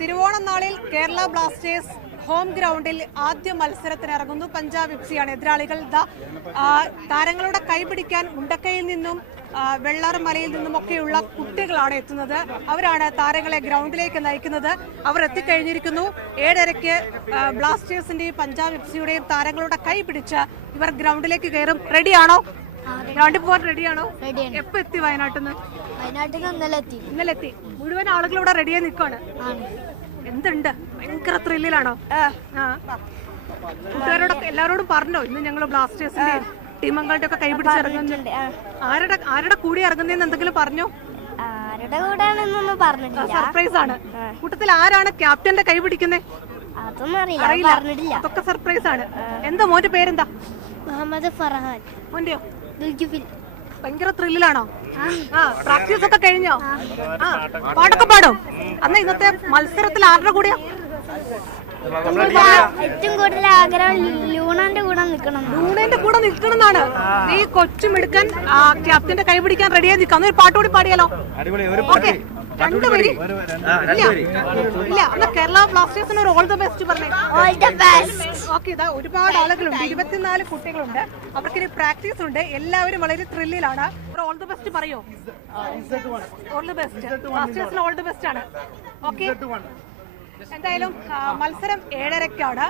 തിരുവോണം നാളിൽ Kerala Blasters home ഗ്രൗണ്ടിൽ ആദ്യ മത്സരത്തിനിറങ്ങുന്നു. പഞ്ചാബ് എഫ്സിയാണ് എതിരാളികൾ. താരങ്ങളുടെ കൈപിടിക്കാൻ മുണ്ടക്കയിൽ നിന്നും വെള്ളാർമലയിൽ നിന്നുമൊക്കെയുള്ള കുട്ടികളാണ് എത്തുന്നത്. അവരാണ് താരങ്ങളെ ഗ്രൗണ്ടിലേക്ക് നയിക്കുന്നത്. അവർ എത്തിക്കഴിഞ്ഞിരിക്കുന്നു. 7:30 ബ്ലാസ്റ്റേഴ്സിന്റെയും പഞ്ചാബ് എഫ്സിയുടെയും താരങ്ങളുടെ കൈ പിടിച്ച് ഇവർ ഗ്രൗണ്ടിലേക്ക് കയറും. റെഡിയാണോ? ഗ്രൗണ്ടിൽ പോകാൻ റെഡിയാണോ? എപ്പോ എത്തി? വയനാട്ടിൽ ഇന്നലെ എത്തി. മുഴുവൻ ആളുകളിവിടെ റെഡിയായി നിൽക്കുകയാണ്. എന്തുണ്ട്? ഭയങ്കര ത്രില്ലിലാണോ? കൂട്ടുകാരോടൊക്കെ എല്ലാവരോടും പറഞ്ഞോ ഇന്ന് ഞങ്ങൾ ബ്ലാസ്റ്റേഴ്സിന്റെ ടീമംഗളുടെ ഒക്കെ കൈപിടിച്ചിറങ്ങുന്നുണ്ട്? ആരുടെ കൂടി ഇറങ്ങുന്നതെന്ന് എന്തെങ്കിലും പറഞ്ഞോ? സർപ്രൈസ് ആണ്. കൂട്ടത്തിൽ ആരാണ് ക്യാപ്റ്റന്റെ കൈ പിടിക്കുന്നത്? അറിയില്ല. അതൊക്കെ സർപ്രൈസ് ആണ്. എന്താ മോന്റെ പേരെന്താ? മുഹമ്മദ് ഫർഹാൻ. മോന്റെയോ? ഭയങ്കര ത്രില്ലിലാണോ? പ്രാക്ടീസ് ഒക്കെ കഴിഞ്ഞോ? പാട്ടൊക്കെ പാടും. അന്ന് ഇന്നത്തെ മത്സരത്തിൽ ആരുടെ കൂടെയാ? ഏറ്റവും കൂടുതൽ ആഗ്രഹം ലൂണന്റെ കൂടെ നിൽക്കണം. ലൂണന്റെ കൂടെ നിൽക്കണം എന്നാണ്. ഈ കൊച്ചുമിടുക്കൻ ക്യാപ്റ്റന്റെ കൈ പിടിക്കാൻ റെഡിയായി നിൽക്കാം. ഒരു പാട്ട് കൂടി പാടിയാലോ? ഓക്കെ, രണ്ടുപേരി ഇല്ല. അന്ന് കേരള ബ്ലാസ്റ്റേഴ്സിന് ഒരു ഓൾ ദ ബെസ്റ്റ് പറഞ്ഞേ. ഓക്കെ, ഇതാ ഒരുപാട് ആളുകളുണ്ട്. 24 കുട്ടികളുണ്ട്. അവർക്കിനി പ്രാക്ടീസ് ഉണ്ട്. എല്ലാവരും വളരെ ത്രില്ലിലാണ്. ഓൾ ദ ബെസ്റ്റ് പറയോ? All the best. ബ്ലാസ്റ്റേഴ്സിന് ഓൾ ദ ബെസ്റ്റ് ആണ്. ഓക്കെ, എന്തായാലും മത്സരം 7:30-ക്കാണ്.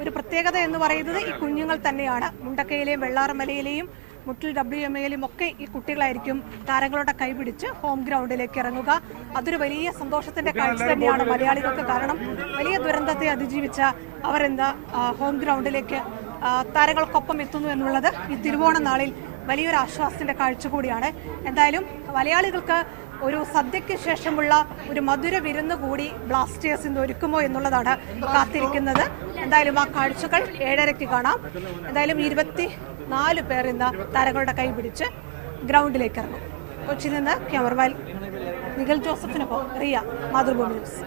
ഒരു പ്രത്യേകത എന്ന് പറയുന്നത് ഈ കുഞ്ഞുങ്ങൾ തന്നെയാണ്. മുണ്ടക്കയിലെയും വെള്ളാർമലയിലെയും മുട്ടിൽ WMAയിലും ഒക്കെ ഈ കുട്ടികളായിരിക്കും താരങ്ങളുടെ കൈപിടിച്ച് ഹോം ഗ്രൗണ്ടിലേക്ക് ഇറങ്ങുക. അതൊരു വലിയ സന്തോഷത്തിന്റെ കാഴ്ച തന്നെയാണ് മലയാളികൾക്ക്. കാരണം വലിയ ദുരന്തത്തെ അതിജീവിച്ച അവരെന്താ ഹോം ഗ്രൗണ്ടിലേക്ക് താരങ്ങൾക്കൊപ്പം എത്തുന്നു എന്നുള്ളത് ഈ തിരുവോണ നാളിൽ വലിയൊരു ആശ്വാസത്തിന്റെ കാഴ്ച കൂടിയാണ്. എന്തായാലും മലയാളികൾക്ക് ഒരു സദ്യയ്ക്ക് ശേഷമുള്ള ഒരു മധുര വിരുന്ന് കൂടി ബ്ലാസ്റ്റേഴ്സ് ഇന്ന് ഒരുക്കുമോ എന്നുള്ളതാണ് കാത്തിരിക്കുന്നത്. എന്തായാലും ആ കാഴ്ചകൾ 7:30-ക്ക് കാണാം. എന്തായാലും 24 പേർ ഇന്ന് താരങ്ങളുടെ കൈ പിടിച്ച് ഗ്രൗണ്ടിലേക്ക് ഇറങ്ങും. കൊച്ചിയിൽ നിന്ന് ക്യാമറമാൻ നിഖിൽ ജോസഫിനൊപ്പം റിയ, മാതൃഭൂമി ന്യൂസ്.